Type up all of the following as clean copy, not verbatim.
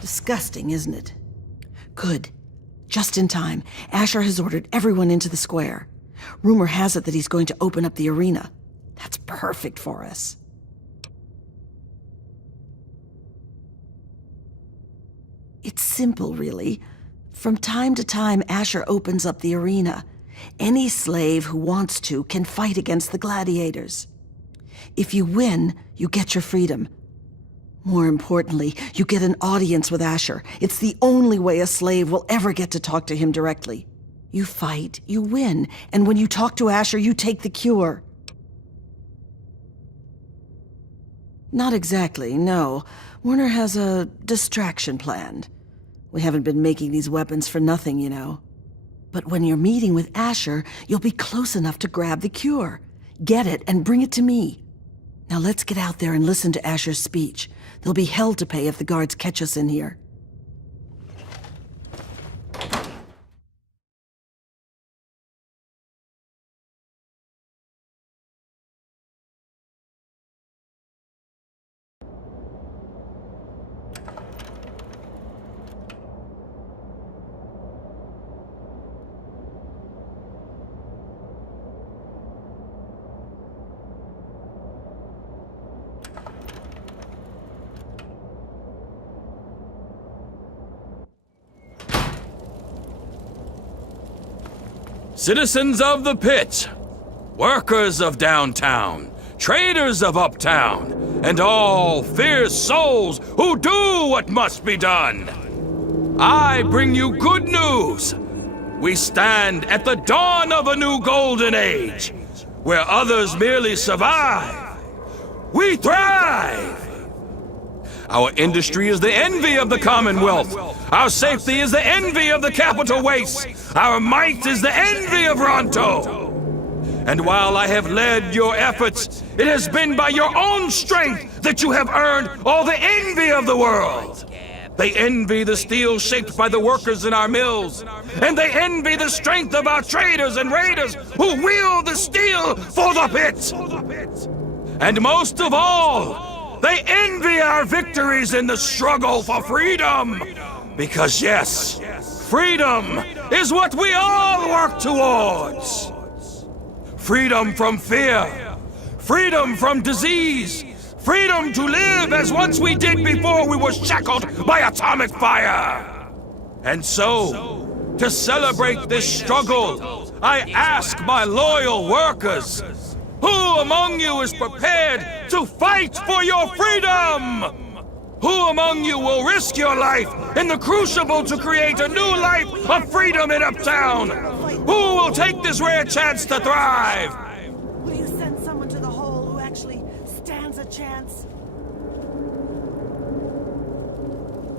Disgusting, isn't it? Good. Just in time. Asher has ordered everyone into the square. Rumor has it that he's going to open up the arena. That's perfect for us. It's simple, really. From time to time, Asher opens up the arena. Any slave who wants to can fight against the gladiators. If you win, you get your freedom. More importantly, you get an audience with Asher. It's the only way a slave will ever get to talk to him directly. You fight, you win, and when you talk to Asher, you take the cure. Not exactly, no. Werner has a distraction planned. We haven't been making these weapons for nothing, you know. But when you're meeting with Asher, you'll be close enough to grab the cure. Get it and bring it to me. Now let's get out there and listen to Asher's speech. There'll be hell to pay if the guards catch us in here. Citizens of the pit, workers of downtown, traders of uptown, and all fierce souls who do what must be done. I bring you good news. We stand at the dawn of a new golden age, where others merely survive. We thrive! Our industry is the envy of the Commonwealth. Our safety is the envy of the capital wastes. Our might is the envy of Ronto. And while I have led your efforts, it has been by your own strength that you have earned all the envy of the world. They envy the steel shaped by the workers in our mills. And they envy the strength of our traders and raiders who wield the steel for the pit. And most of all, they envy our victories in the struggle for freedom. Because yes, freedom is what we all work towards. Freedom from fear. Freedom from disease. Freedom to live as once we did before we were shackled by atomic fire. And so, to celebrate this struggle, I ask my loyal workers, who among you is prepared to fight for your freedom? Who among you will risk your life in the crucible to create a new life of freedom in Uptown? Who will take this rare chance to thrive? Will you send someone to the hole who actually stands a chance?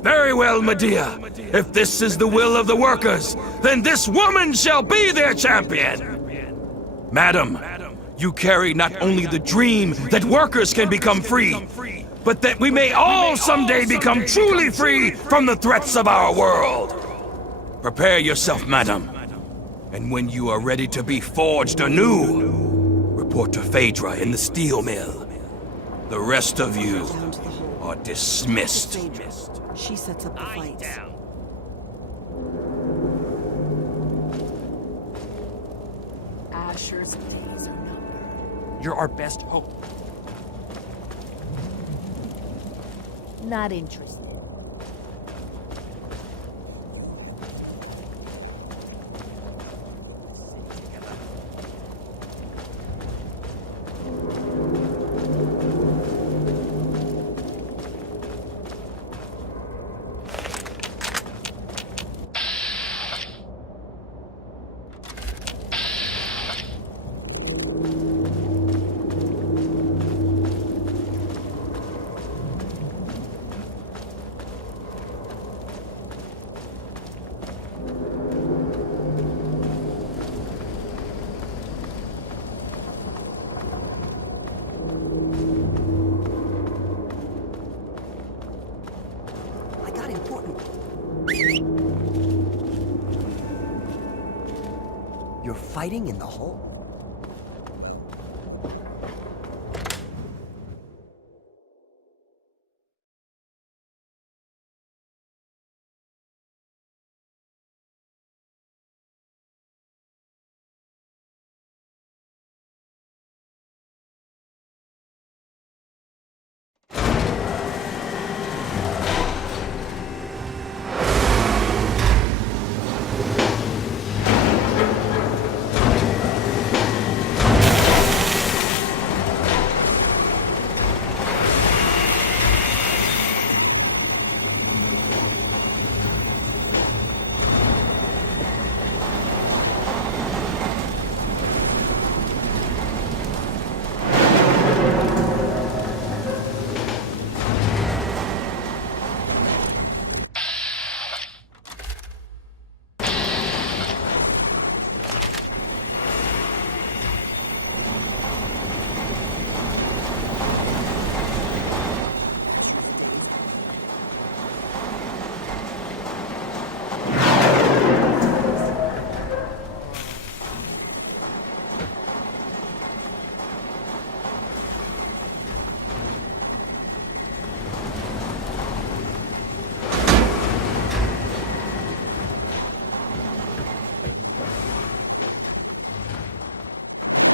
Very well, Medea. If this is the will of the workers, then this woman shall be their champion. Madam, you carry not only the dream that workers can become free, but that we may all someday become truly free from the threats of our world. Prepare yourself, madam. And when you are ready to be forged anew, report to Phaedra in the steel mill. The rest of you are dismissed. She sets up the fights. Asher's days are numbered. You're our best hope. Not interested. You're fighting in the hole?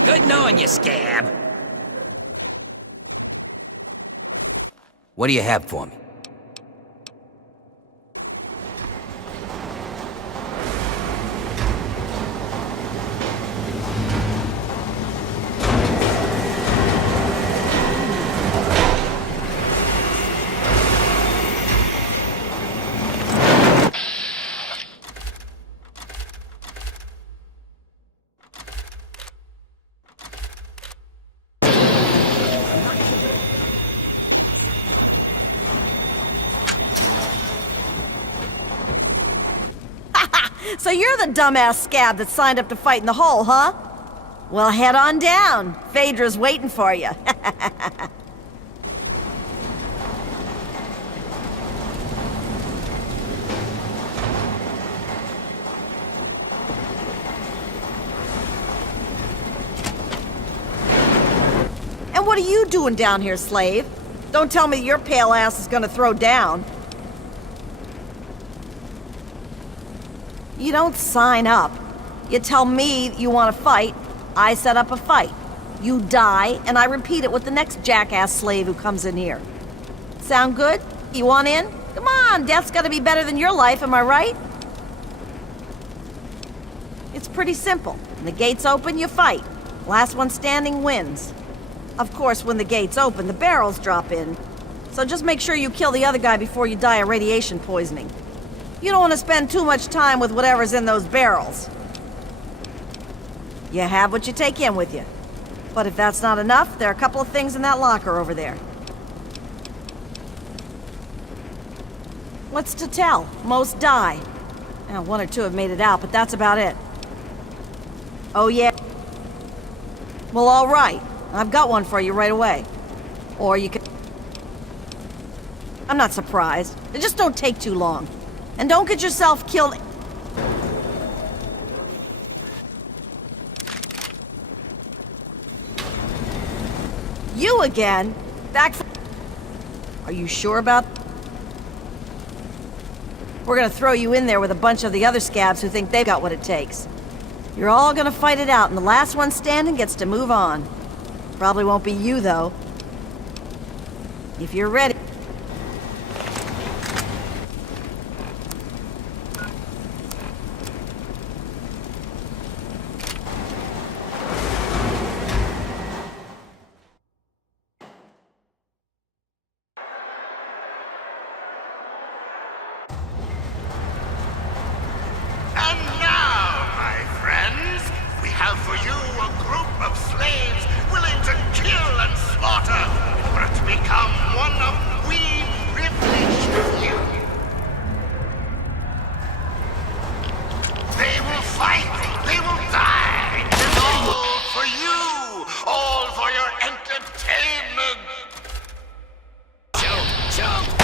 Good knowing you, Scab. What do you have for me? So you're the dumbass scab that signed up to fight in the hole, huh? Well, head on down. Phaedra's waiting for you. And what are you doing down here, slave? Don't tell me your pale ass is gonna throw down. You don't sign up. You tell me you want to fight, I set up a fight. You die, and I repeat it with the next jackass slave who comes in here. Sound good? You want in? Come on, death's gotta be better than your life, am I right? It's pretty simple. When the gates open, you fight. Last one standing wins. Of course, when the gates open, the barrels drop in. So just make sure you kill the other guy before you die of radiation poisoning. You don't want to spend too much time with whatever's in those barrels. You have what you take in with you. But if that's not enough, there are a couple of things in that locker over there. What's to tell? Most die. Now, one or two have made it out, but that's about it. Oh, yeah? Well, all right. I've got one for you right away. Or you could... I'm not surprised. It just don't take too long. And don't get yourself killed. You again? Back for... Are you sure about... We're gonna throw you in there with a bunch of the other scabs who think they've got what it takes. You're all gonna fight it out, and the last one standing gets to move on. Probably won't be you, though. If you're ready... And now, my friends, we have for you a group of slaves willing to kill and slaughter in order to become one of we privileged few. They will fight, they will die, and all for you, all for your entertainment. Choke!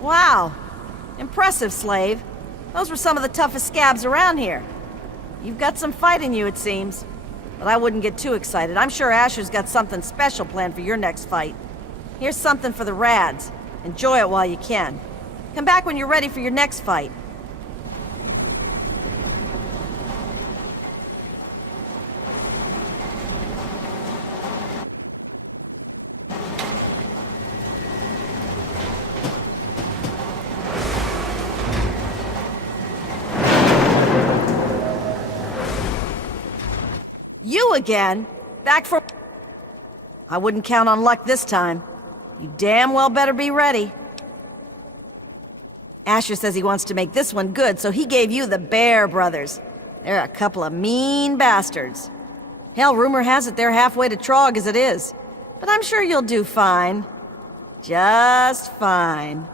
Wow. Impressive, slave. Those were some of the toughest scabs around here. You've got some fight in you, it seems. But I wouldn't get too excited. I'm sure Asher's got something special planned for your next fight. Here's something for the Rads. Enjoy it while you can. Come back when you're ready for your next fight. You again? Back for... I wouldn't count on luck this time. You damn well better be ready. Asher says he wants to make this one good, so he gave you the Bear Brothers. They're a couple of mean bastards. Hell, rumor has it they're halfway to Trog as it is. But I'm sure you'll do fine. Just fine.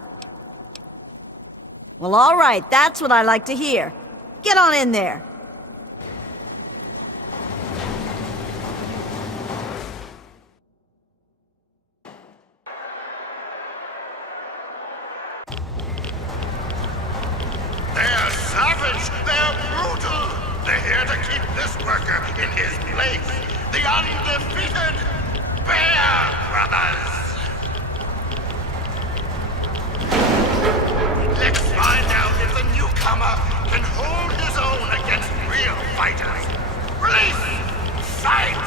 Well, all right, that's what I like to hear. Get on in there. They're savage, they're brutal. They're here to keep this worker in his place. The undefeated Bear Brothers. Let's find out if the newcomer can hold his own against real fighters. Release! Fight!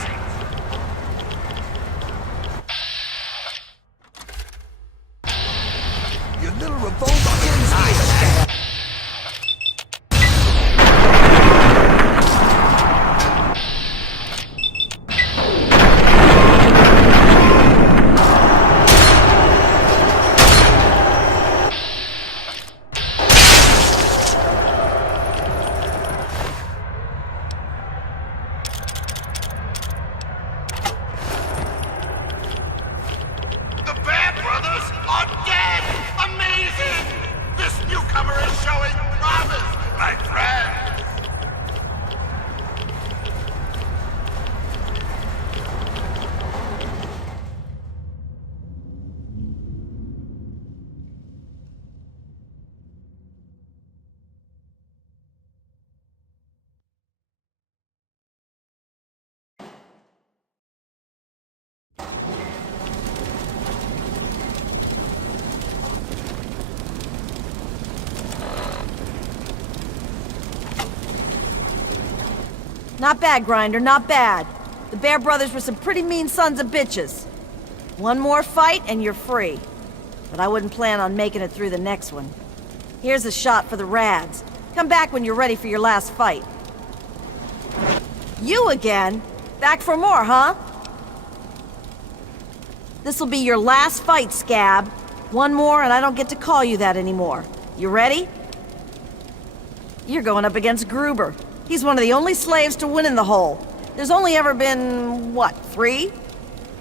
Your little revolt ends here. The Bear Brothers are dead! Amazing! This newcomer is showing promise, my friends! Not bad, Grinder, not bad. The Bear Brothers were some pretty mean sons of bitches. One more fight and you're free. But I wouldn't plan on making it through the next one. Here's a shot for the Rads. Come back when you're ready for your last fight. You again? Back for more, huh? This'll be your last fight, Scab. One more and I don't get to call you that anymore. You ready? You're going up against Gruber. He's one of the only slaves to win in the hole. There's only ever been, what, 3?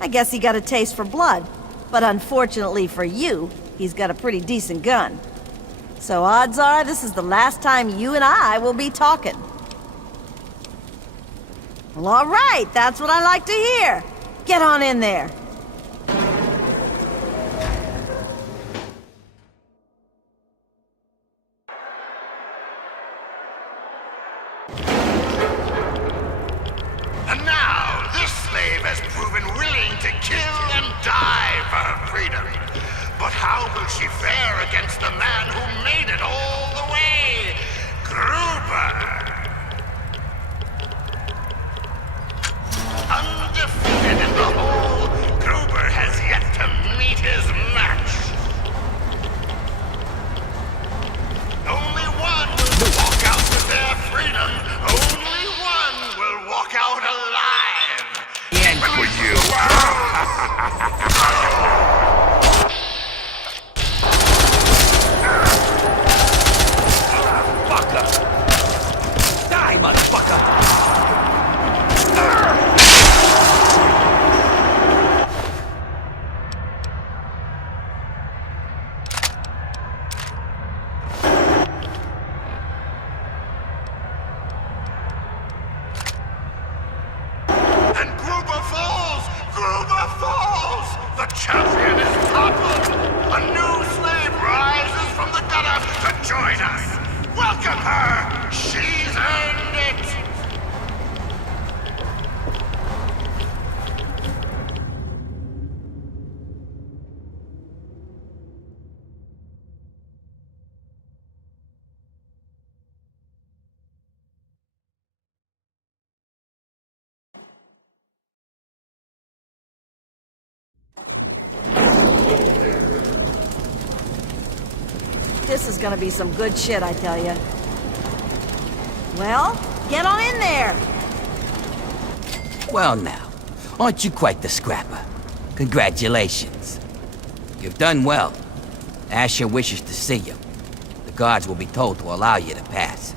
I guess he got a taste for blood. But unfortunately for you, he's got a pretty decent gun. So odds are this is the last time you and I will be talking. Well, all right, that's what I like to hear. Get on in there. And now, this slave has proven willing to kill and die for her freedom. But how will she fare against the man who made it all the way? Gruber! Undefeated in the hole, Gruber has yet to meet his match. Only one will walk out with their freedom. Only one will walk out alive. And for you. Fucker. This is gonna be some good shit, I tell ya. Well, get on in there! Well now, aren't you quite the scrapper? Congratulations. You've done well. Asher wishes to see you. The guards will be told to allow you to pass.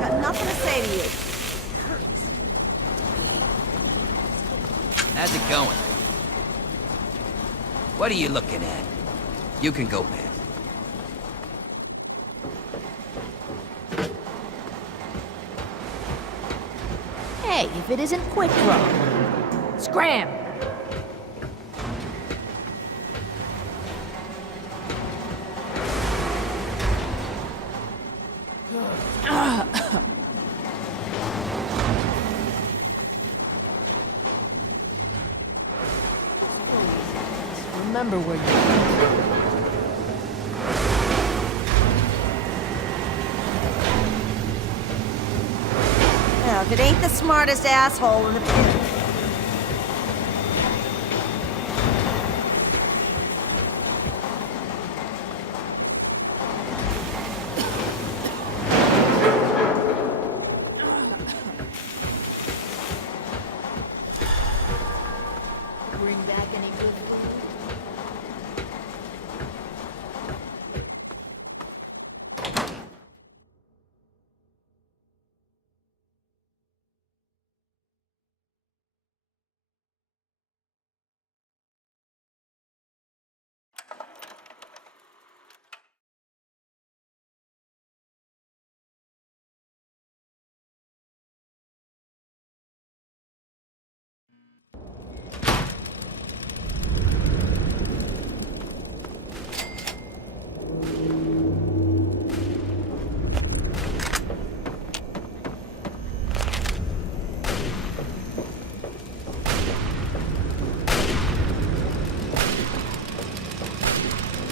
Got nothing to say to you. How's it going? What are you looking at? You can go back. Hey, if it isn't quick draw. Scram! Remember where Now, if it ain't the smartest asshole in the pit. bring back any good food.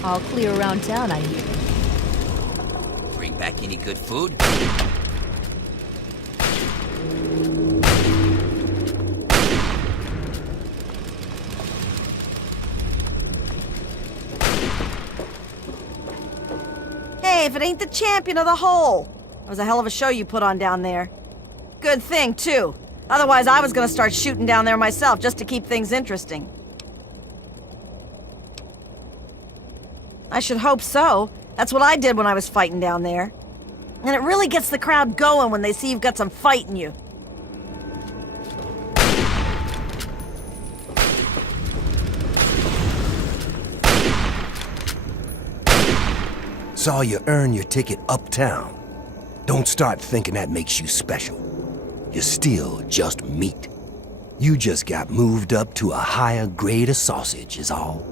All clear around town, I hear. Bring back any good food? Hey, if it ain't the champion of the hole! That was a hell of a show you put on down there. Good thing, too. Otherwise, I was gonna start shooting down there myself just to keep things interesting. I should hope so. That's what I did when I was fighting down there. And it really gets the crowd going when they see you've got some fight in you. Saw you earn your ticket uptown. Don't start thinking that makes you special. You're still just meat. You just got moved up to a higher grade of sausage is all.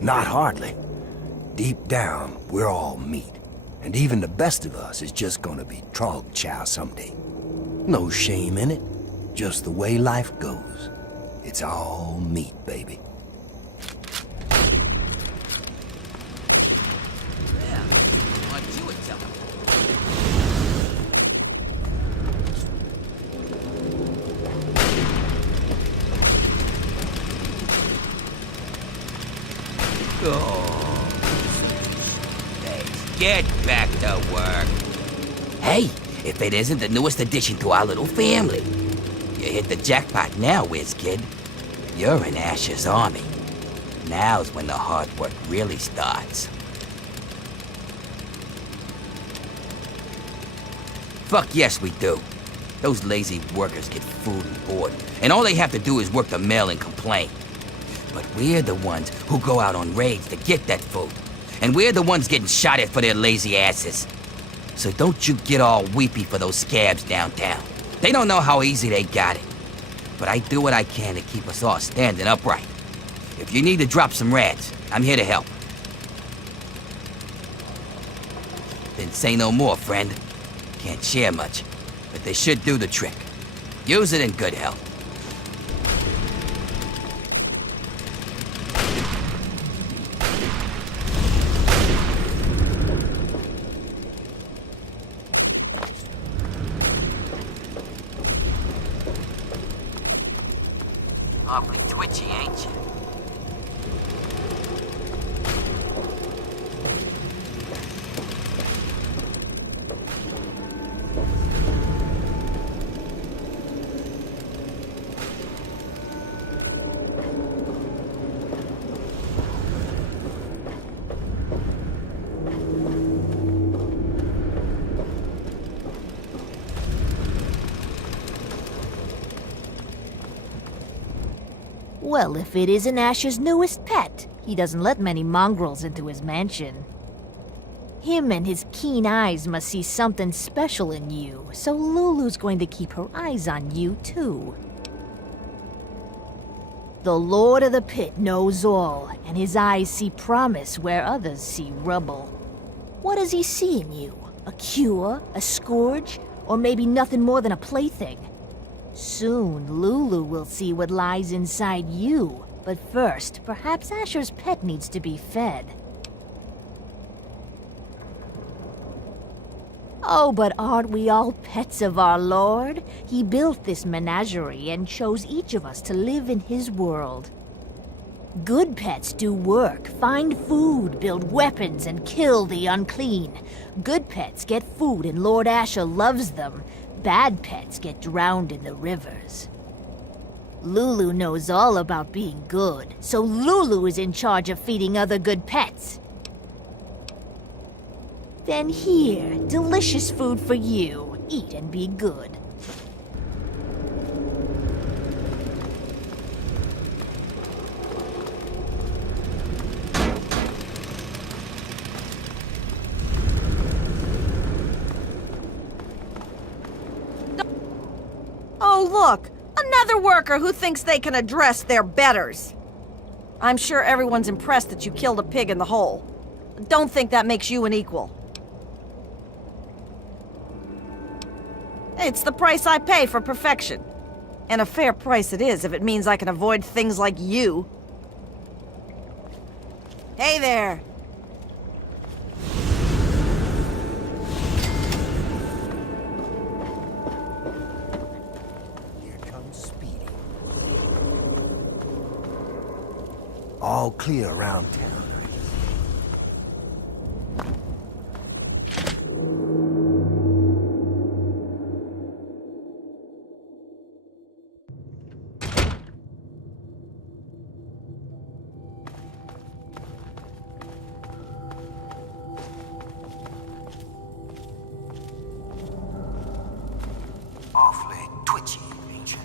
Not hardly. Deep down, we're all meat. And even the best of us is just gonna be trog chow someday. No shame in it. Just the way life goes. It's all meat, baby. Yeah, aren't you a teller? Oh. Let's get back to work. Hey, if it isn't the newest addition to our little family. You hit the jackpot now, whiz kid. You're in Asher's army. Now's when the hard work really starts. Fuck yes, we do. Those lazy workers get food and board, and all they have to do is work the mill and complain. But we're the ones who go out on raids to get that food. And we're the ones getting shot at for their lazy asses. So don't you get all weepy for those scabs downtown. They don't know how easy they got it. But I do what I can to keep us all standing upright. If you need to drop some rads, I'm here to help. Then say no more, friend. Can't share much, but they should do the trick. Use it in good health. Awfully twitchy, ain't you? Well, if it isn't Ash's newest pet, he doesn't let many mongrels into his mansion. Him and his keen eyes must see something special in you, so Lulu's going to keep her eyes on you, too. The Lord of the Pit knows all, and his eyes see promise where others see rubble. What does he see in you? A cure? A scourge? Or maybe nothing more than a plaything? Soon, Lulu will see what lies inside you. But first, perhaps Asher's pet needs to be fed. Oh, but aren't we all pets of our Lord? He built this menagerie and chose each of us to live in his world. Good pets do work, find food, build weapons, and kill the unclean. Good pets get food and Lord Asher loves them. Bad pets get drowned in the rivers. Lulu knows all about being good, so Lulu is in charge of feeding other good pets. Then here, delicious food for you. Eat and be good. Oh, look! Another worker who thinks they can address their betters. I'm sure everyone's impressed that you killed a pig in the hole. Don't think that makes you an equal. It's the price I pay for perfection. And a fair price it is if it means I can avoid things like you. Hey there! All clear around town. Awfully twitchy, ain't you?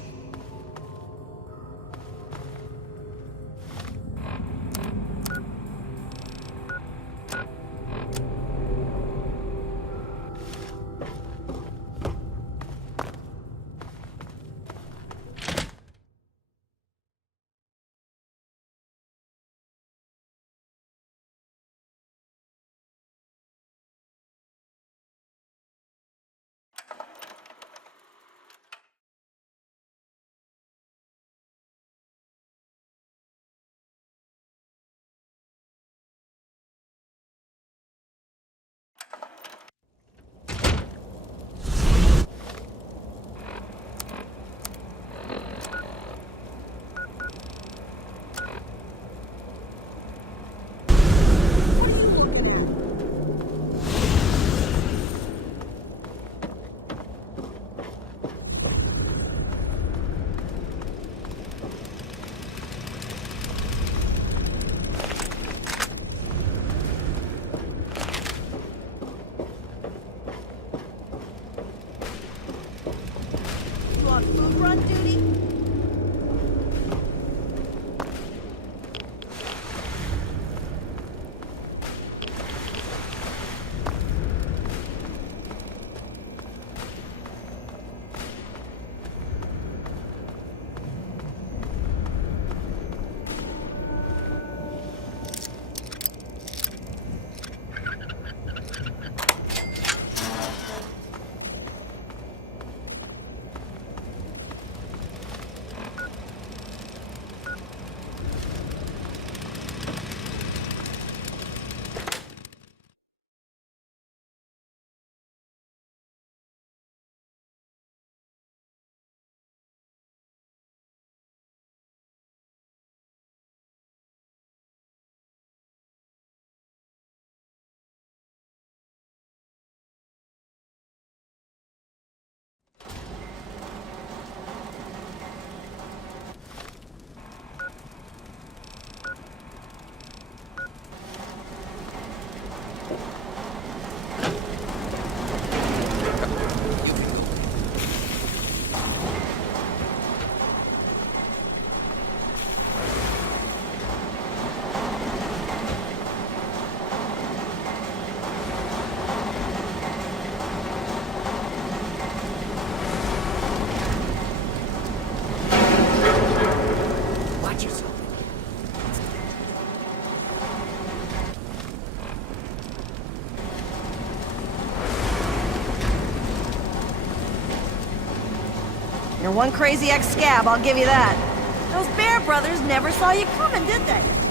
On food run duty? You're one crazy ex-scab, I'll give you that. Those Bear Brothers never saw you coming, did they?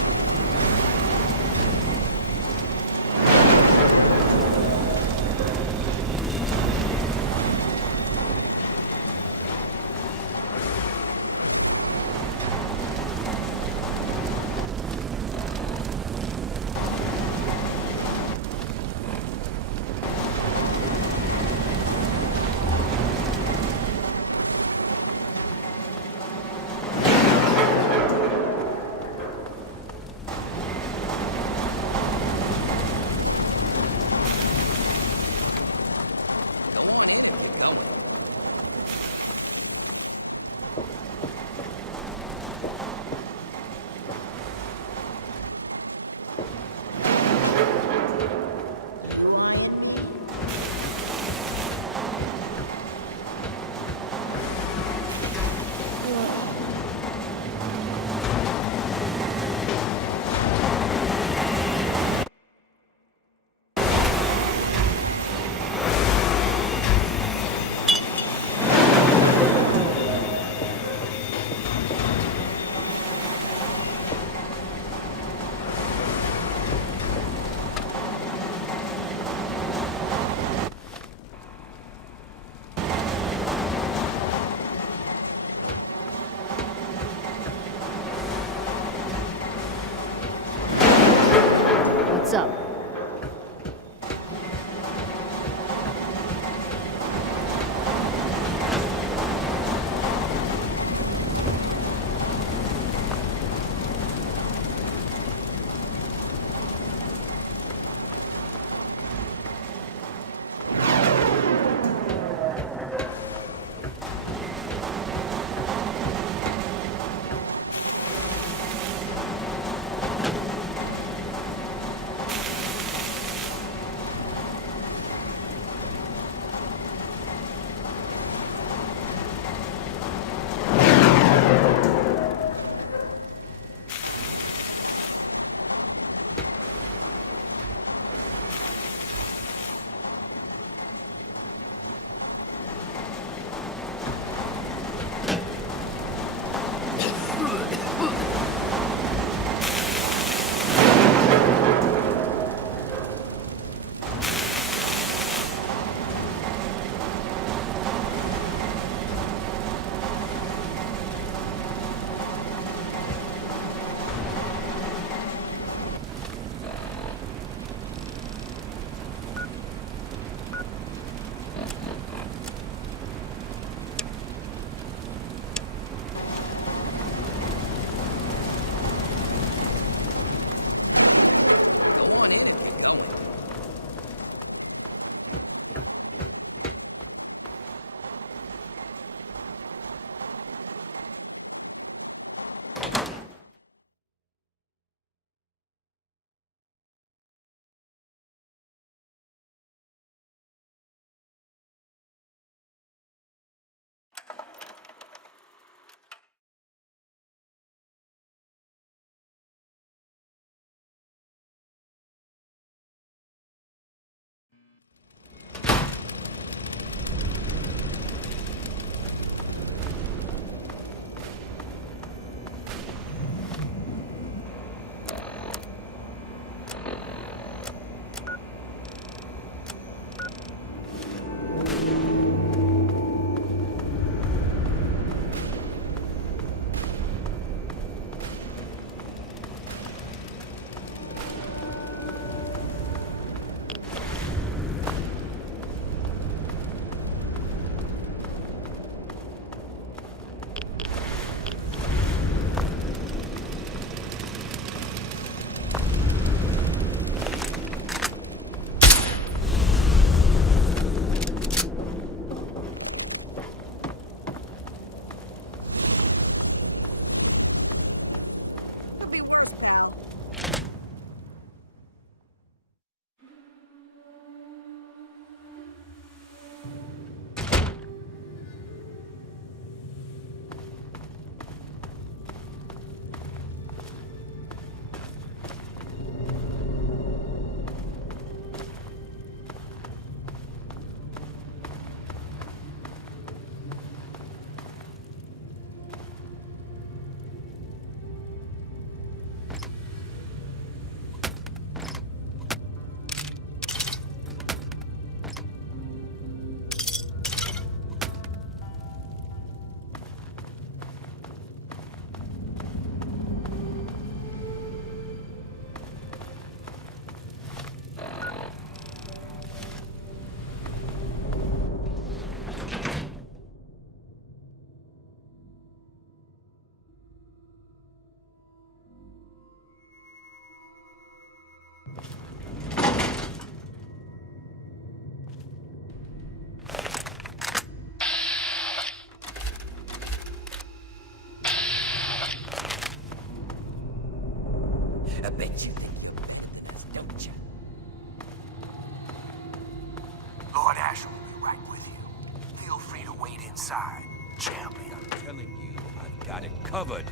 inside, champion. I'm telling you, I've got it covered.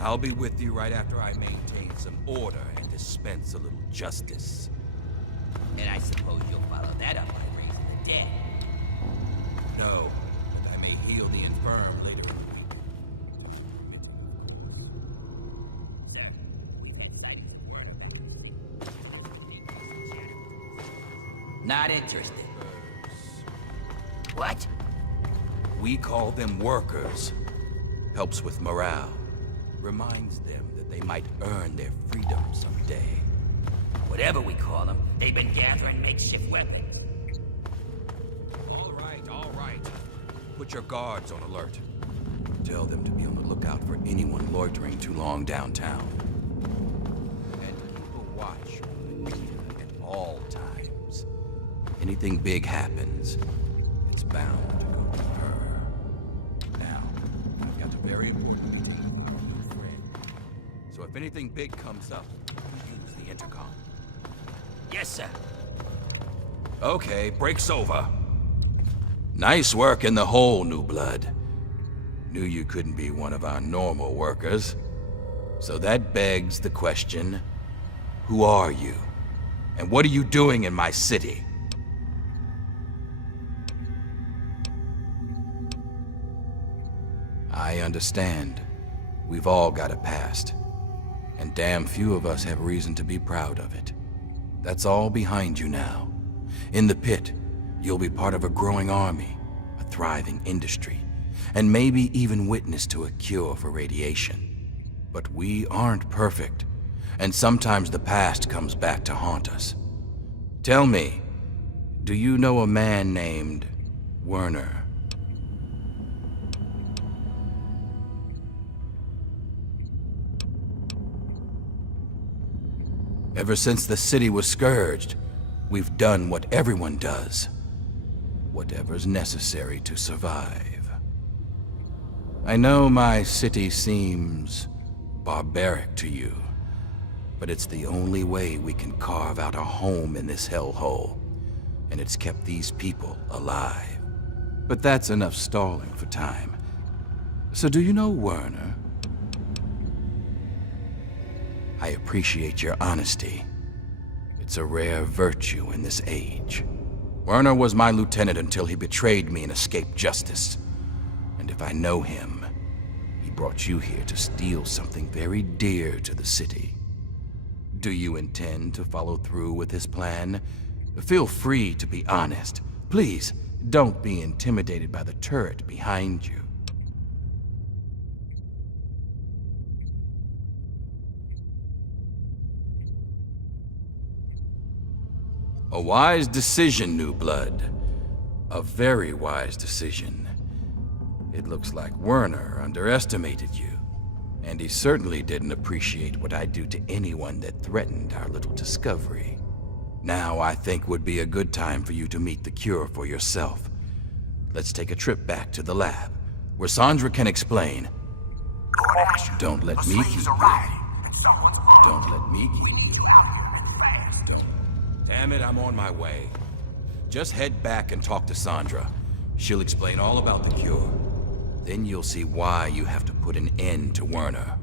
I'll be with you right after I maintain some order and dispense a little justice. And I suppose you'll follow that up by raising the dead. No, but I may heal the infirm later in Not interested. What? We call them workers. Helps with morale. Reminds them that they might earn their freedom someday. Whatever we call them, they've been gathering makeshift weapons. All right. Put your guards on alert. Tell them to be on the lookout for anyone loitering too long downtown. And keep a watch on Anita at all times. Anything big happens, it's bound to go to her. Now, I've got a very important new friend. So if anything big comes up, use the intercom. Yes, sir. Okay, break's over. Nice work in the hole, New Blood. Knew you couldn't be one of our normal workers. So that begs the question, who are you? And what are you doing in my city? I understand. We've all got a past. And damn few of us have reason to be proud of it. That's all behind you now. In the pit, you'll be part of a growing army, a thriving industry, and maybe even witness to a cure for radiation. But we aren't perfect, and sometimes the past comes back to haunt us. Tell me, do you know a man named Werner? Ever since the city was scourged, we've done what everyone does. Whatever's necessary to survive. I know my city seems barbaric to you, but it's the only way we can carve out a home in this hellhole, and it's kept these people alive. But that's enough stalling for time. So do you know Werner? I appreciate your honesty. It's a rare virtue in this age. Werner was my lieutenant until he betrayed me and escaped justice. And if I know him, he brought you here to steal something very dear to the city. Do you intend to follow through with his plan? Feel free to be honest. Please, don't be intimidated by the turret behind you. A wise decision, New Blood. A very wise decision. It looks like Werner underestimated you. And he certainly didn't appreciate what I do to anyone that threatened our little discovery. Now I think would be a good time for you to meet the cure for yourself. Let's take a trip back to the lab, where Sandra can explain. Don't let me keep you. Don't let me keep you. Damn it, I'm on my way. Just head back and talk to Sandra. She'll explain all about the cure. Then you'll see why you have to put an end to Werner.